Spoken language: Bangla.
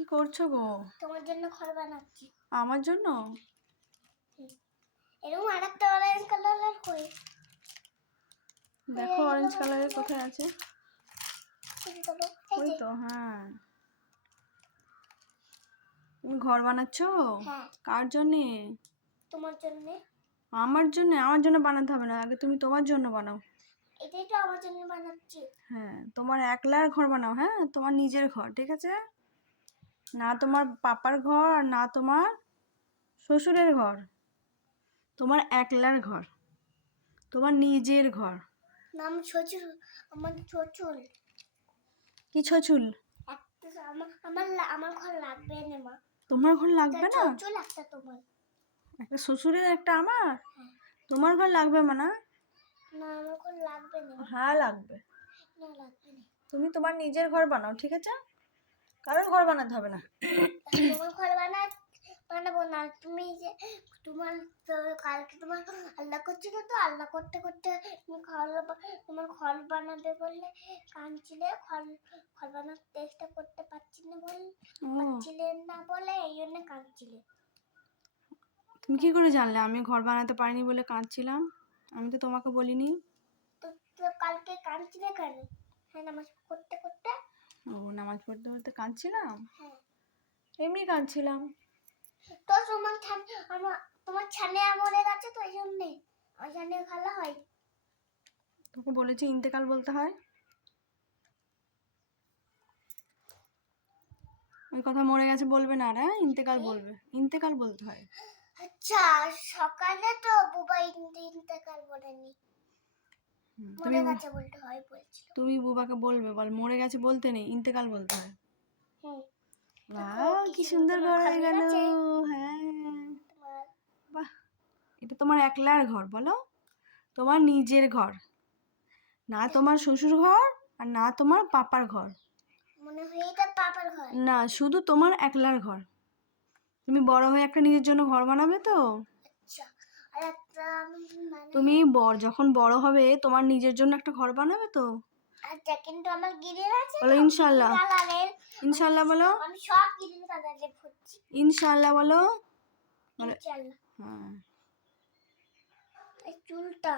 কি করছ গো? তোমার জন্য ঘর বানাচ্ছি। আমার জন্য? এরকম আর একটা অরেঞ্জ কালারের কই দেখো অরেঞ্জ কালারের কোথায় আছে? ওই তো হ্যাঁ। তুমি ঘর বানাচ্ছো? হ্যাঁ। কার জন্যে? তোমার জন্য। আমার জন্য? আমার জন্য বানাতে হবে না আগে তুমি তোমার জন্য বানাও। এটাই তো আমার জন্য বানাচ্ছি। হ্যাঁ তোমার একলার ঘর বানাও হ্যাঁ? তোমার নিজের ঘর ঠিক আছে? না তোমার পাপার ঘর না তোমার শ্বশুরের ঘর তোমার একলার ঘর তোমার নিজের ঘর। নাম শ্বশুর আমার শ্বশুর। কি ছচুল আমার আমার ঘর লাগবে না মা। তোমার ঘর লাগবে না? একটা তোমার। একটা শ্বশুরের একটা আমার? হ্যাঁ। তোমার ঘর লাগবে মানা? না আমার ঘর লাগবে না। হ্যাঁ লাগবে। না লাগবে না। তুমি তোমার নিজের ঘর বানাও ঠিক আছে? কারোর ঘর বানাতে হবে না। তোমার ঘর বানা বানাবো না। তুমি যে তোমার কালকে তোমার আল্লাহ করছিল তো আল্লাহ করতে করতে তুমি ঘর তোমার ঘর বানাবে বললে কাঁদছিলে। ঘর ঘর বানাতে চেষ্টা করতে পারছি না বল ও পারছিলেন না বলে এই জন্য কাঁদছিলে। তুমি কি করে জানলে? আমি ঘর বানাতে পারিনি বলে কাঁদছিলাম। আমি তো তোমাকে বলিনি। তো কালকে কাঁদছিলে কেন? হ্যাঁ নামাজ করতে করতে নামাজ পড়তে পড়তে কাঁদছিলাম? হ্যাঁ। এমনি কাঁদছিলাম। তো তোমার আমার তোমার ছানে মরে গেছে তো এই জন্যে। আমার ছানে ভালো হয়। তোকে বলেছি ইন্তেকাল বলতে হয়। ওই কথা মরে গেছে বলবে না হ্যাঁ ইন্তেকাল বলবে। ইন্তেকাল বলতে হয়। আচ্ছা সকালে তো বুবা ইন্তেকাল বলেনি। তুমি তুমি বুবাকে বলবে বল মরে গেছে বলতে নেই ইন্তেকাল বলতে হয়। বাহ কি সুন্দর ঘর হয়ে গেল হ্যাঁ। বাহ এটা তোমার একলার ঘর বলো। তোমার নিজের ঘর না তোমার শ্বশুর ঘর আর না তোমার পাপার ঘর। মনে হয় এটা পাপার ঘর। না শুধু তোমার একলার ঘর। তুমি বড় হয়ে একটা নিজের জন্য ঘর বানাবে তো আচ্ছা আর একটা আমি মানে তুমি বর যখন বড় হবে তোমার নিজের জন্য একটা ঘর বানাবে তো? আচ্ছা কিন্তু আমার গিরিল আছে বলো ইনশাল্লাহ কালারের। ইনশাল্লাহ বলো। আমি সব গিরিল বলো। বলো হ্যাঁ। চুলটা।